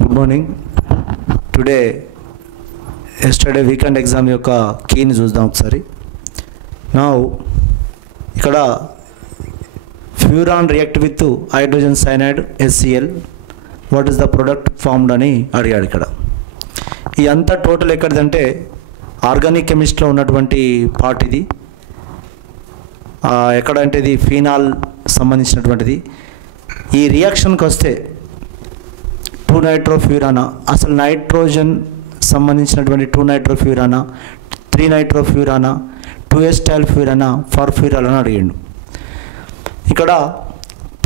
Good morning. Yesterday weekend exam యొక్క కీని చూద్దాం ఒకసారి. నా ఇక్కడ furan react with hydrogen cyanide HCl, what is the product formed అని అడిగాడు. ఇక్కడ ఈ అంతా టోటల్ ఎక్కడిదంటే ఆర్గానిక్ కెమిస్ట్రీలో ఉన్నటువంటి పార్ట్ ఇది. ఎక్కడంటే ఇది ఫీనాల్ సంబంధించినటువంటిది. ఈ రియాక్షన్కి వస్తే 2-నైట్రోఫ్యూరానా, అసలు నైట్రోజన్ సంబంధించినటువంటి 2-నైట్రోఫ్యూరానా, 3-నైట్రోఫ్యూరానా, 2-ఎస్టైల్ఫ్యూరానా, ఫర్ఫ్యూరాల్ అని అడిగాడు. ఇక్కడ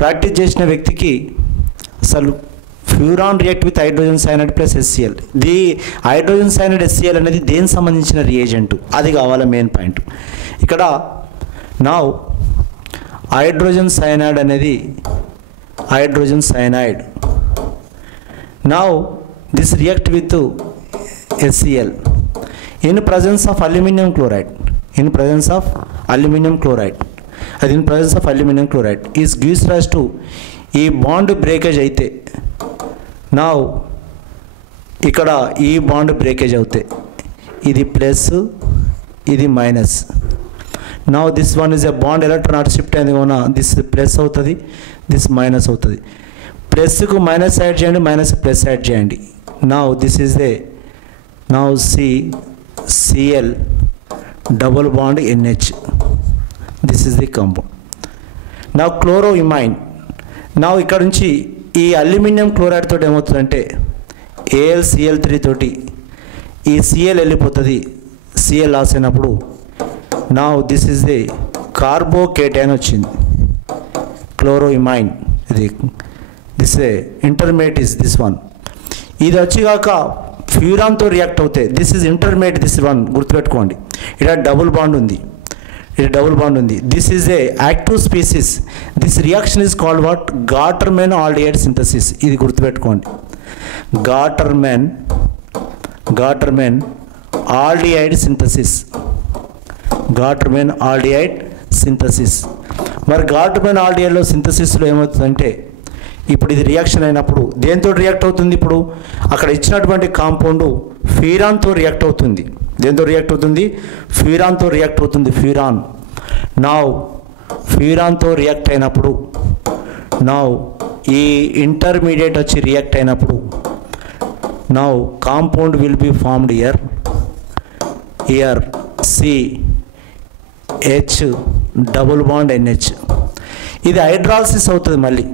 ప్రాక్టీస్ చేసిన వ్యక్తికి అసలు furan react with hydrogen cyanide plus HCl, the hydrogen cyanide HCl అనేది దేనికి సంబంధించిన రియేజెంట్ అది కావాలి మెయిన్ పాయింట్. ఇక్కడ నా హైడ్రోజన్ సైనైడ్ అనేది hydrogen cyanide. Now this react with HCl in presence of aluminum chloride. In presence of aluminum chloride. అది in presence of aluminum chloride is gives rise to ఈ bond breakage అయితే. Now ఇక్కడ ఈ bond breakage అవుతే ఇది plus ఇది minus. Now this one is a bond electron shift అయింది కావున దిస్ ప్లస్ అవుతుంది, దిస్ మైనస్ అవుతుంది. ప్లస్కు మైనస్ యాడ్ చేయండి, మైనస్ ప్లస్ యాడ్ చేయండి. Now this is a now CL double bond NH. This is the compound. Now chloroimine. Now ఇక్కడ నుంచి ఈ అల్యూమినియం క్లోరైడ్ తోటి ఏమవుతుందంటే AlCl3 తోటి ఈ Cl వెళ్ళిపోతుంది, Cl లాస్ అయినప్పుడు now this is the carbocation వచ్చింది, క్లోరోఇమైన్. ఇది this intermediate is this one. ఇది వచ్చిగాక ఫ్యూరాన్తో రియాక్ట్ అవుతాయి. This is intermediate, this one గుర్తుపెట్టుకోండి. ఇక్కడ డబుల్ బాండ్ ఉంది, ఇది డబుల్ బాండ్ ఉంది. This is a active species. This reaction is called what? Gattermann aldehyde synthesis. ఇది గుర్తుపెట్టుకోండి, Gattermann aldehyde synthesis. Gattermann aldehyde synthesis. మరి గాటర్మెన్ ఆల్డిహైడ్లో సింథసిస్లో ఏమవుతుందంటే ఇప్పుడు ఇది రియాక్షన్ అయినప్పుడు దేంతో రియాక్ట్ అవుతుంది? ఇప్పుడు అక్కడ ఇచ్చినటువంటి కాంపౌండ్ ఫ్యూరాన్తో రియాక్ట్ అవుతుంది. దేంతో రియాక్ట్ అవుతుంది? ఫ్యూరాన్తో రియాక్ట్ అవుతుంది. ఫ్యూరాన్. నౌ ఫ్యూరాన్తో రియాక్ట్ అయినప్పుడు నౌ ఈ ఇంటర్మీడియట్ వచ్చి రియాక్ట్ అయినప్పుడు now compound will be formed year CH double bond NH. ఇది హైడ్రాలసిస్ అవుతుంది. మళ్ళీ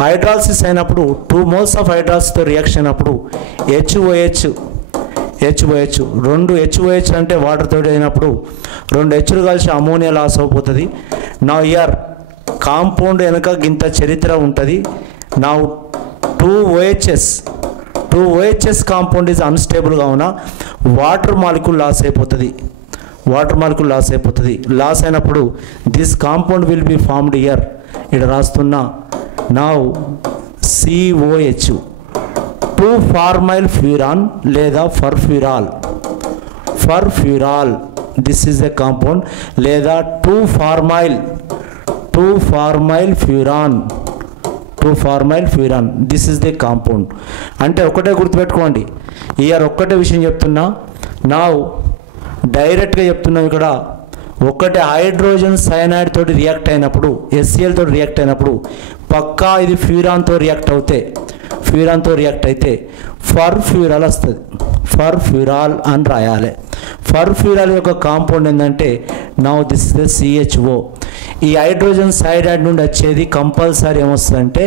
హైడ్రాలసిస్ అయినప్పుడు 2 moles ఆఫ్ హైడ్రాలసిస్తో రియాక్షన్ అయినప్పుడు HOH 2 HOH అంటే వాటర్తో అయినప్పుడు 2 Hలు కలిసి అమోనియా లాస్ అయిపోతుంది. నా ఇయర్ కాంపౌండ్ వెనక గింత చరిత్ర ఉంటుంది. నా 2 OHS కాంపౌండ్ ఈజ్ అన్స్టేబుల్ కావున వాటర్ మాలిక్యూల్ లాస్ అయిపోతుంది. లాస్ అయినప్పుడు this compound will be formed here. ఇక్కడ రాస్తున్నా నౌ COH 2-ఫార్మైల్ ఫ్యూరాన్ లేదా furfural. This is a compound. లేదా two formyl furan. This is the compound. అంటే ఒకటే గుర్తుపెట్టుకోండి, ఇయర్ ఒక్కటే విషయం చెప్తున్నా. నౌ డైరెక్ట్గా చెప్తున్నాం. ఇక్కడ ఒకటి హైడ్రోజన్ సైనైడ్ తోటి రియాక్ట్ అయినప్పుడు HCl తోటి రియాక్ట్ అయినప్పుడు పక్కా ఇది ఫ్యూరాన్తో రియాక్ట్ అయితే ఫర్ఫ్యూరాల్ వస్తుంది. ఫర్ఫ్యూరాల్ అని రాయాలి. ఫర్ఫ్యూరాల్ యొక్క కాంపౌండ్ ఏంటంటే now this is the CHO. ఈ హైడ్రోజన్ సైనైడ్ నుండి వచ్చేది కంపల్సరీ ఏమొస్తుందంటే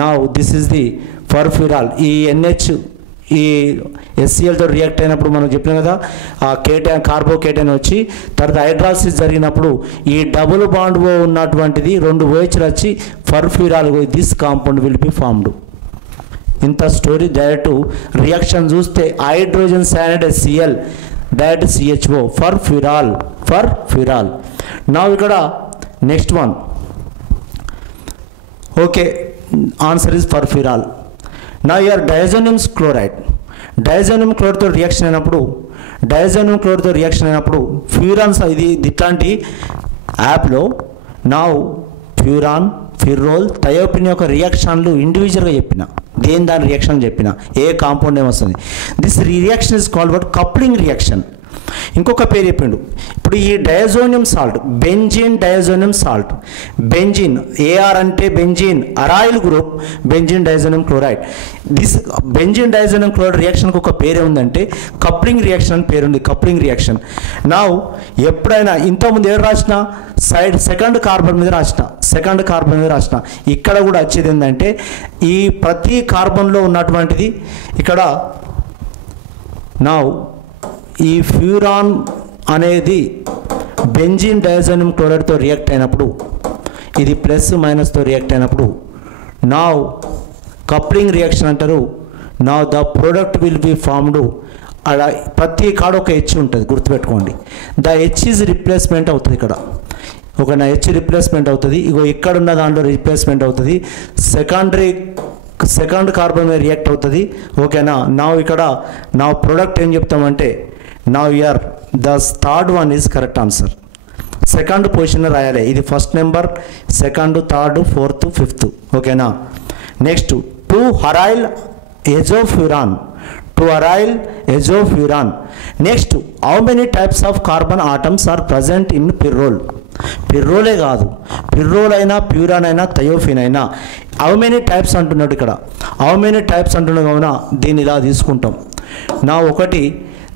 now this is the furfural. ఈ NH ఈ HCl తో రియాక్ట్ అయినప్పుడు మనం చెప్పినాం కదా, ఆ కేటైన్ కార్బోకేటైన్ వచ్చి తర్వాత హైడ్రాలసిస్ జరిగినప్పుడు ఈ డబుల్ బాండ్ ఉన్నటువంటిది 2 OH వచ్చి furfural. This compound will be formed. ఇంత స్టోరీ. డైరెక్ట్ రియాక్షన్ చూస్తే hydrogen cyanide HCl direct CHO furfural. నా ఇక్కడ next one. Okay, answer is furfural. నా ఇయర్ డయాజోనియం క్లోరైడ్తో రియాక్షన్ అయినప్పుడు ఫ్యూరాన్స్ ఇది ఇట్లాంటి యాప్లో నా ఫ్యూరాన్, ఫిర్రోల్, థయోపిన్ యొక్క రియాక్షన్లు ఇండివిజువల్గా చెప్పిన. దాని రియాక్షన్ చెప్పిన ఏ కాంపౌండ్ ఏమొస్తుంది. This reaction is called what coupling reaction. ఇంకొక పేరు చెప్పిండు. ఇప్పుడు ఈ diazonium salt, benzene diazonium salt, benzene A R అంటే benzene aryl group, benzene diazonium chloride. This benzene diazonium chloride రియాక్షన్కి ఒక పేరు ఉందంటే కప్లింగ్ రియాక్షన్ అని పేరుంది, కప్లింగ్ రియాక్షన్. నా ఎప్పుడైనా ఇంతకుముందు ఏడు రాసిన సైడ్ సెకండ్ కార్బన్ మీద రాసిన, ఇక్కడ కూడా వచ్చేది ఏంటంటే ఈ ప్రతి కార్బన్లో ఉన్నటువంటిది ఇక్కడ నా ఈ ఫ్యూరాన్ అనేది బెంజీన్ డయాజోనియం క్లోరైడ్తో రియాక్ట్ అయినప్పుడు, ఇది ప్లస్ మైనస్తో రియాక్ట్ అయినప్పుడు నా కప్లింగ్ రియాక్షన్ అంటారు. నా the product will be formed. అలా ప్రతి కాడ ఒక హెచ్ ఉంటుంది, గుర్తుపెట్టుకోండి. ద హెచ్ ఈజ్ రిప్లేస్మెంట్ అవుతుంది. ఇక్కడ ఒక హెచ్ రిప్లేస్మెంట్ అవుతుంది. ఇగో ఇక్కడున్న దాంట్లో రిప్లేస్మెంట్ అవుతుంది. సెకండ్ కార్బన్ మీద రియాక్ట్ అవుతుంది. ఓకేనా. నా ఇక్కడ నా ప్రోడక్ట్ ఏం చెప్తామంటే నా here the third one is correct answer. Second position రాయాలి. ఇది first number, second, third, fourth, fifth. ఓకేనా. Next to aryl azofuran. Next how many types of carbon atoms are present in pyrrole. పిర్రోలే కాదు, pyrrole అయినా ప్యూరాన్ అయినా thiophene అయినా how many types అంటున్నాడు. ఇక్కడ హౌ మెనీ టైప్స్ అంటున్నాడు కావున దీన్ని ఇలా తీసుకుంటాం. నా ఒకటి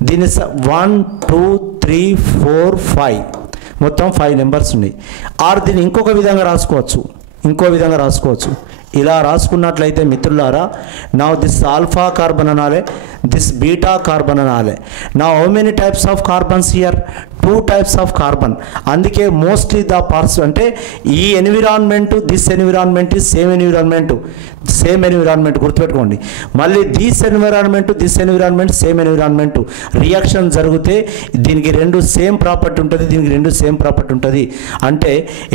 దీని 1 2 3 4 5 మొత్తం 5 నెంబర్స్ ఉన్నాయి. ఆర్ దీన్ని ఇంకొక విధంగా రాసుకోవచ్చు. ఇలా రాసుకున్నట్లయితే మిత్రులారా, నా దిస్ ఆల్ఫా కార్బన్ అనాలి, దిస్ బీటా కార్బన్ అనాలి. నా how many types of carbons here? 2 types of carbon. అందుకే మోస్ట్లీ ద పార్ట్స్ అంటే ఈ environment, this environment is same environment గుర్తుపెట్టుకోండి. మళ్ళీ this environment same environment reaction జరిగితే దీనికి రెండు సేమ్ ప్రాపర్టీ ఉంటుంది, అంటే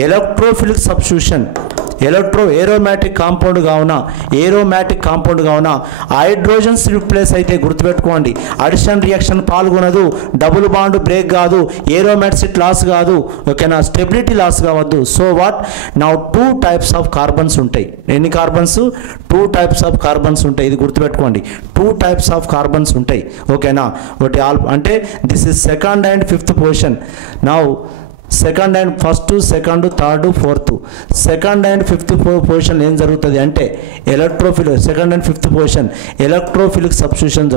ఎలక్ట్రోఫిలిక్ సబ్స్టిట్యూషన్, ఏరోమాటిక్ కాంపౌండ్ కావున హైడ్రోజన్స్ రిప్లేస్ అయితే గుర్తుపెట్టుకోండి. అడిషన్ రియాక్షన్ పాల్గొనదు, డబుల్ బాండ్ బ్రేక్ కాదు, ఏరోమాటిసిటీ లాస్ కాదు. ఓకేనా. స్టెబిలిటీ లాస్ కావద్దు. So what now 2 types of carbons ఉంటాయి. ఎన్ని కార్బన్స్? 2 types ఆఫ్ కార్బన్స్ ఉంటాయి. ఇది గుర్తుపెట్టుకోండి. 2 types ఆఫ్ కార్బన్స్ ఉంటాయి. ఓకేనా. ఒకటి అంటే this is second and fifth position. Now second and first, second, third, fourth, second and fifth position ఏం జరుగుతుంది అంటే second and fifth position electrophilic substitution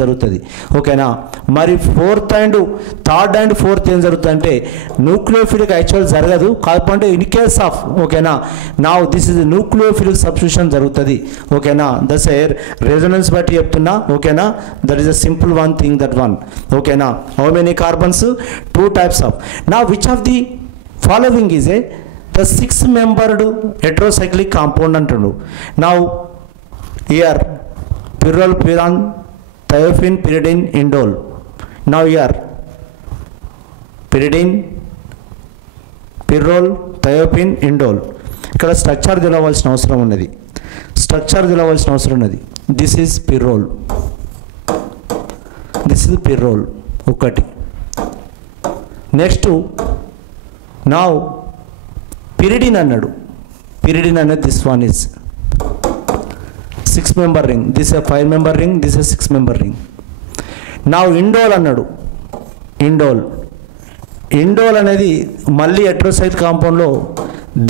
జరుగుతుంది. ఓకేనా. మరి fourth and third and fourth ఏం జరుగుతుంది అంటే న్యూక్లియోఫిలిక్ యాక్చువల్ జరగదు, కాకపోతే ఇన్ కేస్ ఆఫ్ ఓకేనా నా దిస్ ఇస్ న్యూక్లియోఫిలిక్ సబ్స్టిట్యూషన్ జరుగుతుంది. ఓకేనా. దస్ రెజొనెన్స్ బట్టి చెప్తున్నా. ఓకేనా. That is a simple one thing that one. ఓకేనా. How many carbons? 2 types of. Now which of the following is the 6-membered heterocyclic compound antundu. Now here pyrrole, pyrran, thiophene, pyridine, indole. Now here pyridine, pyrrole, thiophene, indole. ఇక్కడ structure తెలవాల్సిన అవసరం ఉన్నది. This is పిర్రోల్ ఒకటి. Next నా pyridine అనేది this one is 6-member ring, this A 5-member ring, this A 6-member ring. నా indole అన్నాడు. Indole అనేది మళ్ళీ హెటెరోసైక్లిక్ కాంపౌండ్లో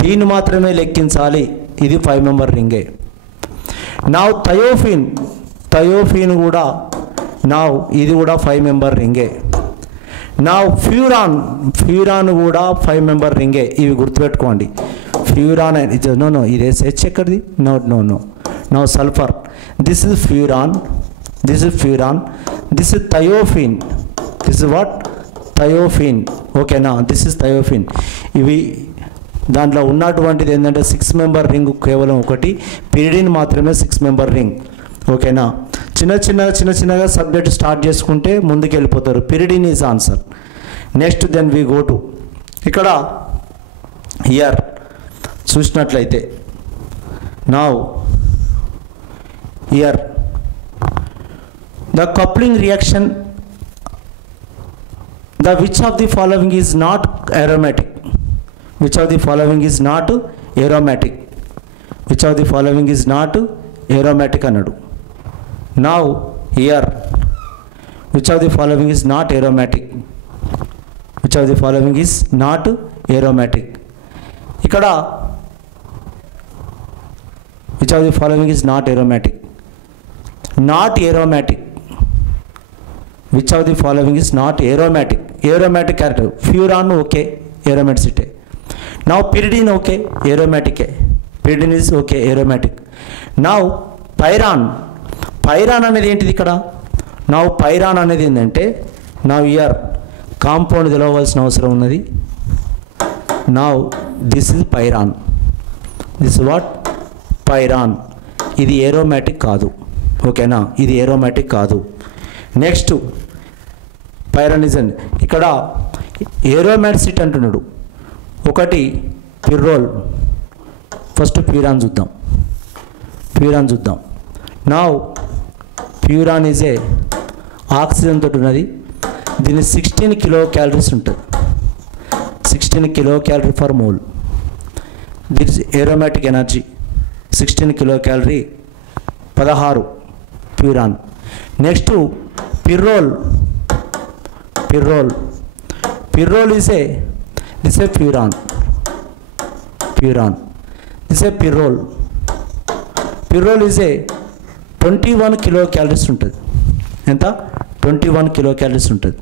దీన్ని మాత్రమే లెక్కించాలి. ఇది 5-member రింగే. నా థయోఫిన్ కూడా ఇది కూడా 5-member రింగే. నా ఫ్యూరాన్ కూడా 5-member రింగే. ఇవి గుర్తుపెట్టుకోండి. ఫ్యూరాన్ నో ఇది హెచ్ ఎక్కడిది? No sulphur. This is furan, this is thiophene, this is what thiophene. ఓకేనా. This is thiophene. ఇవి దాంట్లో ఉన్నటువంటిది ఏంటంటే 6-member రింగ్ కేవలం ఒకటి, పిరిడిన్ మాత్రమే 6-member రింగ్. ఓకేనా. చిన్నగా సబ్జెక్ట్ స్టార్ట్ చేసుకుంటే ముందుకు వెళ్ళిపోతారు. Pyridine is answer. Next then we go to ఇక్కడ హియర్ చూసినట్లయితే now here the coupling reaction which of the following is not aromatic? Which of the following is not aromatic అన్నాడు. Now here which of the following is not aromatic, which of the following is not aromatic. ఇక్కడ which of the following is not aromatic, not aromatic, which of the following is not aromatic. Aromatic character furan okay aromaticity. Now pyridine okay ఏరోమాటికే, pyridine is okay aromatic. Now pyran, pyran అనేది ఏంటిది ఇక్కడ? Now పైరాన్ అనేది ఏంటంటే now year compound తెలవలసిన అవసరం ఉన్నది. Now this is పైరాన్, this what పైరాన్. ఇది aromatic కాదు, ఓకేనా, ఇది ఏరోమాటిక్ కాదు. నెక్స్ట్ పైరానిజం. ఇక్కడ ఏరోమాటిసిటీ అంటున్నాడు. ఒకటి పిర్రోల్, ఫస్ట్ ప్యూరాన్ చూద్దాం, ప్యూరాన్ చూద్దాం. Now furan is a oxygen తోటి ఉన్నది. దీని 16 కిలో క్యాలరీస్ ఉంటుంది, 16 kilo calorie for mole. This aromatic energy 16 kilo calorie, 16 furan. Next pyrrole, pyrrole, pyrrole is a this a furan, furan, this a pyrrole. Pyrrole is a 21 kilo calories ఉంటుంది. ఎంత? 21 kilo calories ఉంటుంది.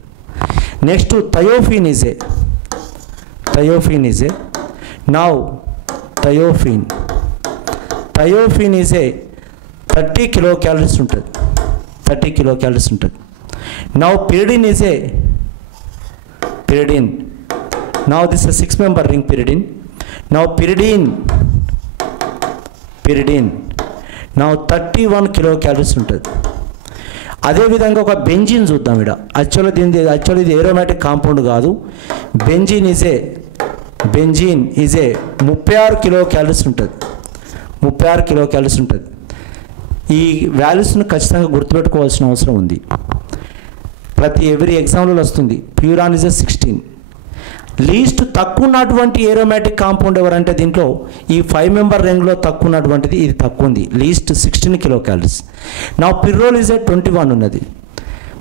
Next thiophene is a, thiophene is a, now thiophene, thiophene is a 30 kilo calories ఉంటుంది, 30 kilo calories ఉంటుంది. Now pyridine is a, pyridine, now this is 6 member ring pyridine. Now pyridine, pyridine, now 31 kilo calories ఉంటుంది. అదేవిధంగా ఒక benzene చూద్దాం. ఇక్కడ actually ఇది aromatic compound కాదు. Benzene is a, benzene is a 36 kilo calories ఉంటుంది, 36 kilo calories ఉంటుంది. ఈ వాల్యూస్ను ఖచ్చితంగా గుర్తుపెట్టుకోవాల్సిన అవసరం ఉంది. ప్రతి ఎవ్రీ ఎగ్జామ్లో వస్తుంది. ప్యూరాన్ ఈజ్ ఏ 16. లీస్ట్ తక్కువ ఉన్నటువంటి ఏరోమాటిక్ కాంపౌండ్ ఎవరంటే దీంట్లో ఈ 5 member రింగ్లో తక్కువ ఉన్నటువంటిది ఇది తక్కువ ఉంది, లీస్ట్ 16 కిలో క్యాలరీస్. నా పిర్రోల్ ఈజ్ ఏ 21 ఉన్నది,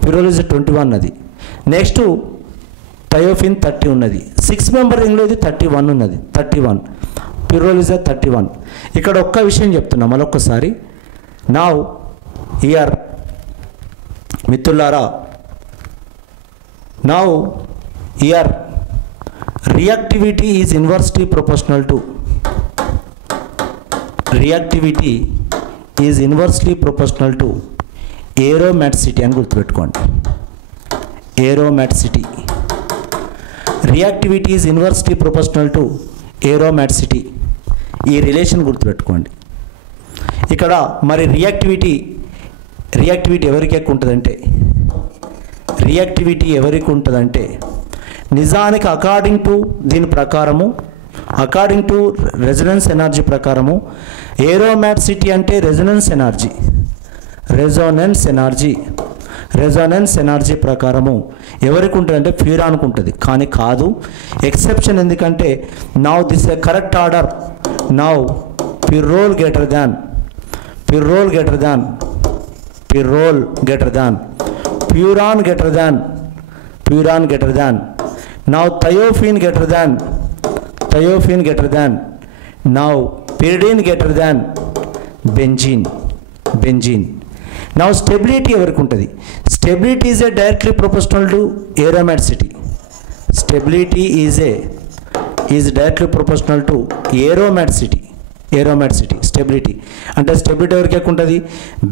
పిర్రోల్ ఈజ్ ఏ 21 ఉన్నది. నెక్స్ట్ థయోఫిన్ 30 ఉన్నది. 6 member రింగ్లో ఇది 31 ఉన్నది, 31. పిర్రోల్ ఈజ్ ఏ 31. ఇక్కడ ఒక్క విషయం చెప్తున్నా మరొకసారి. నా హియర్ మిత్రులారా, నా here reactivity is inversely proportional to, reactivity is inversely proportional to aromaticity అని గుర్తుపెట్టుకోండి. aromaticity, reactivity is inversely proportional to aromaticity. ఈ రిలేషన్ గుర్తుపెట్టుకోండి. ఇక్కడ మరి రియాక్టివిటీ ఎవరికి ఎక్కువ ఉంటుందంటే, రియాక్టివిటీ ఎవరికి ఉంటుందంటే నిజానికి అకార్డింగ్ టు దీని ప్రకారము, అకార్డింగ్ టు రెజొనెన్స్ ఎనర్జీ ప్రకారము ఏరోమాటిసిటీ అంటే resonance energy, resonance energy, resonance energy ప్రకారము ఎవరికి ఉంటుందంటే ప్యూరాన్కు ఉంటుంది. కానీ కాదు, ఎక్సెప్షన్. ఎందుకంటే now this a correct order. Now pyrrole greater than, pyrrole greater than, pyrrole greater than, furan greater than, furan greater than. Now thiophene greater than, thiophene greater than, now pyridine greater than benzene, benzene. Now stability ఎవరికి ఉంటుంది? Stability is a directly proportional to aromaticity. Stability is directly proportional to aromaticity, aromaticity, stability. అంటే stability ఎవరికి ఎక్కువ ఉంటుంది?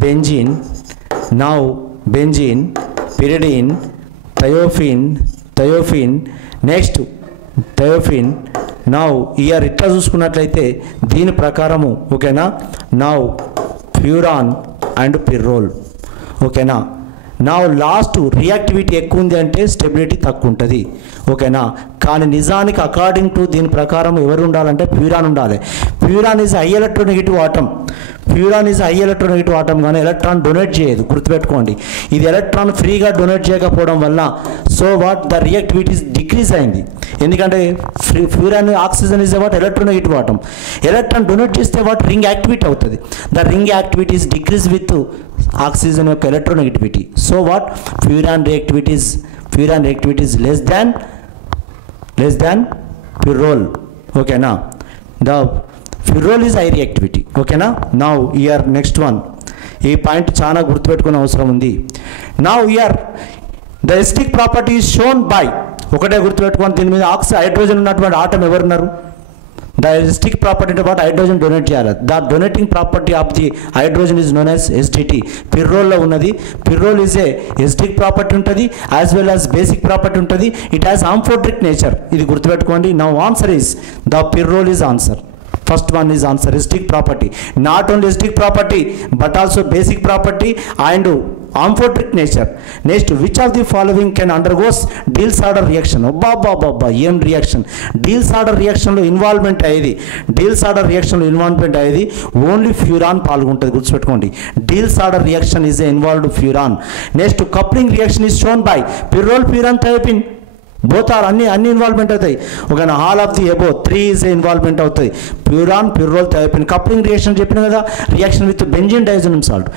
Benzene. Now benzene, pyridine, thiophene, thiophene, next thiophene. Now year ఇట్లా చూసుకున్నట్లయితే దీని ప్రకారము ఓకేనా. నౌ ప్యూరాన్ అండ్ పిర్రోల్, ఓకేనా. నౌ లాస్ట్ రియాక్టివిటీ ఎక్కువ ఉంది అంటే స్టెబిలిటీ తక్కువ ఉంటుంది, ఓకేనా. కానీ నిజానికి అకార్డింగ్ టు దీని ప్రకారం ఎవరు ఉండాలంటే ప్యూరాన్ ఉండాలి. Furan is high electronegative atom. Furan is high electronegative atom కానీ ఎలక్ట్రాన్ డొనేట్ చేయదు, గుర్తుపెట్టుకోండి. ఇది ఎలక్ట్రాన్ ఫ్రీగా డొనేట్ చేయకపోవడం వల్ల so what the reactivity decrease అయింది. ఎందుకంటే furan oxygen is what electronegative atom. Electron donate చేస్తే వాట్ రింగ్ యాక్టివిటీ అవుతుంది. The ring activity is decrease with oxygen యొక్క electronegativity. So what furan reactivity is less than pyrrole. ఓకేనా? The pyrrole is high reactivity. ఓకేనా? Now year next one. ఈ point చాలా గుర్తుపెట్టుకునే అవసరం ఉంది. Now here the acidic property is shown by, ఒకటే గుర్తుపెట్టుకోండి, దీని మీద హైడ్రోజన్ ఉన్నటువంటి ఆటం ఎవరున్నారు? ద ఎసిడిక్ ప్రాపర్టీ అంటే వాట్ హైడ్రోజన్ డొనేట్ చేయాలి. The donating property of the hydrogen is known as acidity. పిర్రోల్లో ఉన్నది. Pyrrole is a acidic property ఉంటుంది, as well as basic property ఉంటుంది. It has amphoteric nature. ఇది గుర్తుపెట్టుకోండి. Now answer is the pyrrole is answer. First one is answer, acidic property. Not only acidic property but also basic property and amphoteric nature. Next, which of the following can undergoes Diels-Alder reaction? ఏం reaction? Diels-Alder రియాక్షన్లో involvement అయ్యేది. Diels-Alder రియాక్షన్లో involvement అయ్యేది only furan పాల్గొంటుంది, గుర్తుపెట్టుకోండి. Diels-Alder reaction is involved furan. Next, coupling reaction is shown by pyrrole, furan, thiophene. Both are అన్ని involvement అవుతాయి. ఒక all of the above 3 is involvement అవుతాయి. Furan, pyrrole, thiophene. Coupling reaction చెప్పిన కదా, reaction with benzene diazonium salt.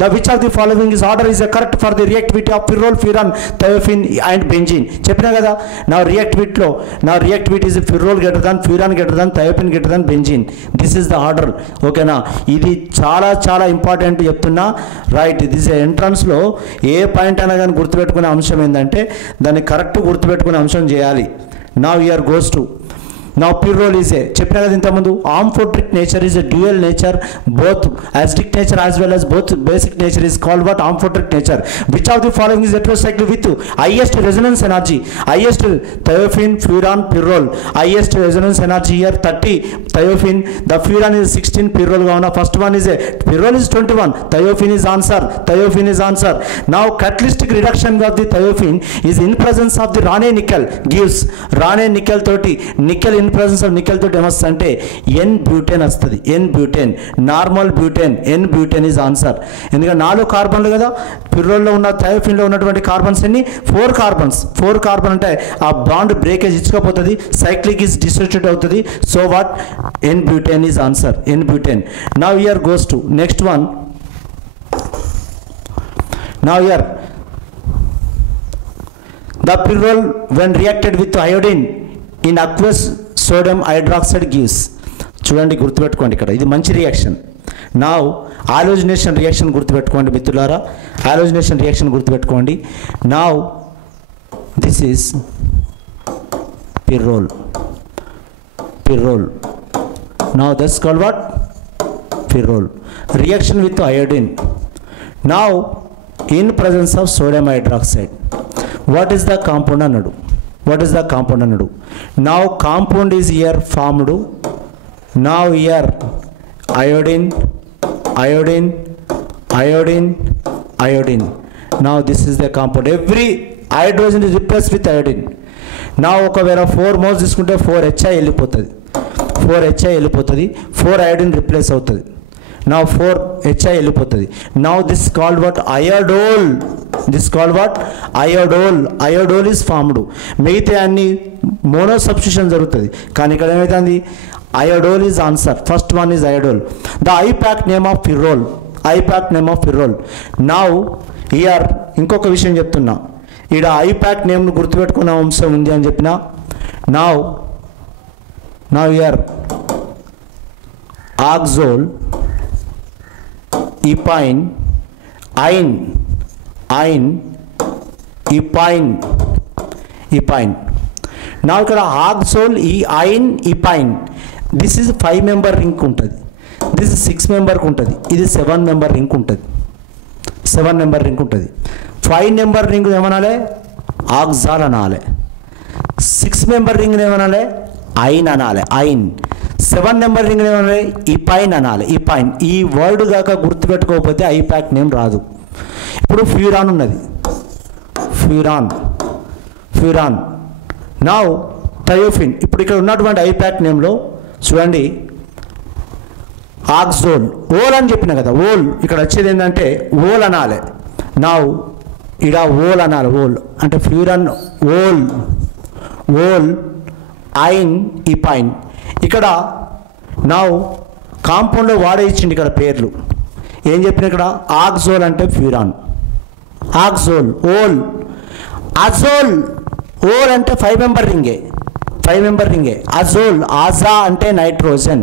The which of the following is order is correct for the reactivity of పిర్రోల్, furan, thiophene and benzene చెప్పినా కదా. నా reactivity is pyrrole greater than, furan greater than, thiophene greater than, benzene. This is the order. ఓకేనా? ఇది చాలా important చెప్తున్నా. Right, this ఎంట్రన్స్లో ఏ point అయినా కానీ గుర్తుపెట్టుకునే అంశం ఏంటంటే దాన్ని కరెక్ట్ గుర్తుపెట్టుకునే అంశం చేయాలి. Now here goes to Now pyrrole is a చెప్పిన కదా ఇంతకుముందు amphoteric nature is a dual nature, both acidic nature as well as both basic nature is called what amphoteric nature. Which of the following is heterocyclic with highest resonance energy? Highest thiophene, furan, pyrrole. Highest resonance energy here 30 thiophene, the furan is 16, pyrrole gavana. First one is a pyrrole is 21, thiophene is answer. Now catalytic reduction of the thiophene is in presence of the Raney nickel gives Raney nickel 30 nickel in presence of nickel తోటి ఏమొస్తుందంటే N butane వస్తుంది. N butane, normal butane, N butane is answer. ఎందుకంటే 4 కార్బన్లు కదా పిర్రోల్లో ఉన్న, థయోఫిన్లో ఉన్నటువంటి carbons అన్ని 4 carbon అంటే ఆ బాండ్ బ్రేకేజ్ ఇచ్చుకోపోతుంది, సైక్లిక్ ఈజ్ డిసోసియేట్ అవుతుంది. So what n butane is answer, n butane. Now here goes to next one. Now here the pyrrole when reacted with iodine in aqueous sodium hydroxide gives. చూడండి, గుర్తుపెట్టుకోండి, ఇక్కడ ఇది మంచి reaction. నా halogenation reaction గుర్తుపెట్టుకోండి మిత్రులారా, halogenation reaction గుర్తుపెట్టుకోండి. నా this is pyrrole. Now that's called what? Pyrrole. Reaction with iodine. Now in presence of sodium hydroxide. What is the compound అన్నాడు? Now compound is here formed. Now here iodine. Now this is the compound. Every hydrogen is replaced with iodine. Now ఒకవేళ 4 moles తీసుకుంటే 4HI వెళ్ళిపోతుంది, 4 iodine replace అవుతుంది. Now 4HI వెళ్ళిపోతుంది. Now this is called what? Iodole. Iodole is formed. మిగతా అన్ని mono substitution జరుగుతుంది, కానీ ఇక్కడ ఏమవుతుంది? Iodole is answer. First one is iodole. The IPAC name of pyrrole. Now here ఇంకొక విషయం చెప్తున్నా, ఇక్కడ IPAC నేమ్ గుర్తుపెట్టుకున్న అంశం ఉంది అని చెప్పిన. Now here oxole, epine, epine. Now ఇక్కడ oxole, epine. This is 5 member ring ఉంటుంది, దిస్ ఇస్ 6 member ఉంటుంది, ఇది 7 member రింగ్ ఉంటుంది. 5 member రింగ్ ఏమనాలి? ఆక్సాల్ అనాలి. 6 member రింగ్ ఏమనాలి? ఐన్ అనాలి. 7 member రింగ్ ఏమనాలి? ఇపైన్ అనాలి. ఈ వర్డ్ కాక గుర్తుపెట్టుకోకపోతే ఐపాక్ నేమ్ రాదు. ఇప్పుడు ఫ్యూరాన్ ఉన్నది, ఫ్యూరాన్. Now thiophene. ఇప్పుడు ఇక్కడ ఉన్నటువంటి ఐపాక్ నేమ్లో చూడండి, ఆక్సోల్ ఓల్ అని చెప్పిన కదా, ఓల్ ఇక్కడ వచ్చేది ఏంటంటే ఓల్ అనాలి. నా ఇడ ఓల్ అనాలి. ఓల్ అంటే ఫ్యూరన్, ఓల్ ఓల్ ఐన్ ఇపైన్. ఇక్కడ నా కాంపౌండ్లో వాడే ఇచ్చింది ఇక్కడ పేర్లు. ఏం చెప్పిన ఇక్కడ ఆక్సోల్ అంటే ఫ్యూరాన్, ఆక్సోల్, ఓల్, అజోల్. ఓల్ అంటే 5 మెంబర్ రింగే, 5 మెంబర్ రింగే. అజోల్, ఆజా అంటే నైట్రోజన్,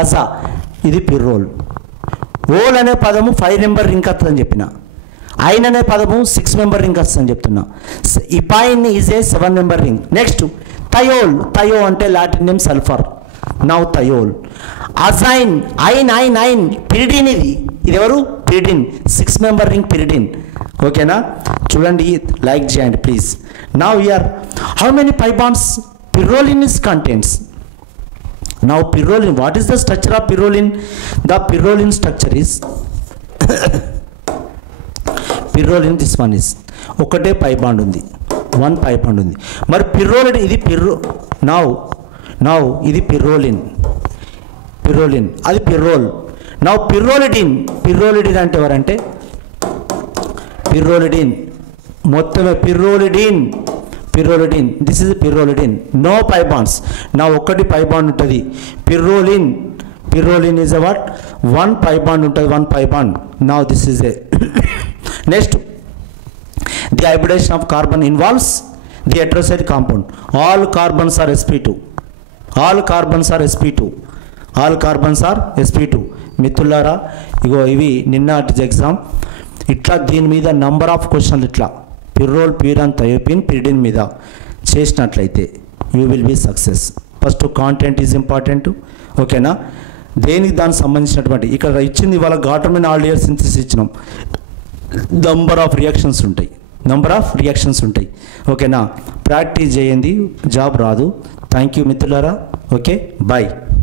అజా ఇది పిర్రోల్. ఓల్ అనే పదము 5 మెంబర్ రింగ్ వస్తుందని చెప్పిన. ఐన్ అనే పదము 6 మెంబర్ రింగ్ వస్తుందని చెప్తున్నా. Epine is a 7 member ring. Next thiol, thio అంటే Latin name sulphur, now thiol. Azine, ine ine ine pyridine, ఇది ఎవరు పిరిడిన్, 6 మెంబర్ రింగ్ పిరిడిన్. ఓకేనా? చూడండి, లైక్ చేయండి please. Now here how many pi bonds pyrrolin is contains? Now pyrrolin, what is the structure of pyrrolin? The pyrrolin structure is pyrrolin, this one is ఒకటే పై bond ఉంది, 1 pi bond ఉంది. మరి పిర్రోలిన్ ఇది now ఇది పిర్రోలిన్, పిర్రోలిన్ అది పిర్రోల్. Now పిర్రోలిడిన్, పిర్రోలిడిన్ అంటే ఎవరంటే pyrrolidine మొత్తమే pyrrolidine, pyrrolidine this is pyrrolidine. No pi bonds. నా ఒక్కటి పై బాండ్ ఉంటుంది. Pyrroline, pyrroline is a what 1 pi bond ఉంటుంది, 1 pi bond. Now this is a next the hybridization of carbon involves the heteroside compound. All carbons are sp2, all carbons are sp2, all carbons are sp2. మిత్రులారా, ఇగో ఇవి నిన్నటి exam. ఇట్లా దీని మీద number of క్వశ్చన్లు ఇట్లా పిర్రోల్, ప్యూరాన్, థయోపిన్, pyridine మీద చేసినట్లయితే you will be success. First content is important. ఓకేనా? దేనికి దానికి సంబంధించినటువంటి ఇక్కడ ఇచ్చింది ఇవాళ గాటర్మిన్ ఆల్డిహైడ్ సింథసిస్ ఇచ్చినాం. నంబర్ ఆఫ్ రియాక్షన్స్ ఉంటాయి, నంబర్ ఆఫ్ రియాక్షన్స్ ఉంటాయి. ఓకేనా? ప్రాక్టీస్ చేయండి, జాబ్ రాదు. థ్యాంక్ యూ మిత్రులారా. Okay, bye.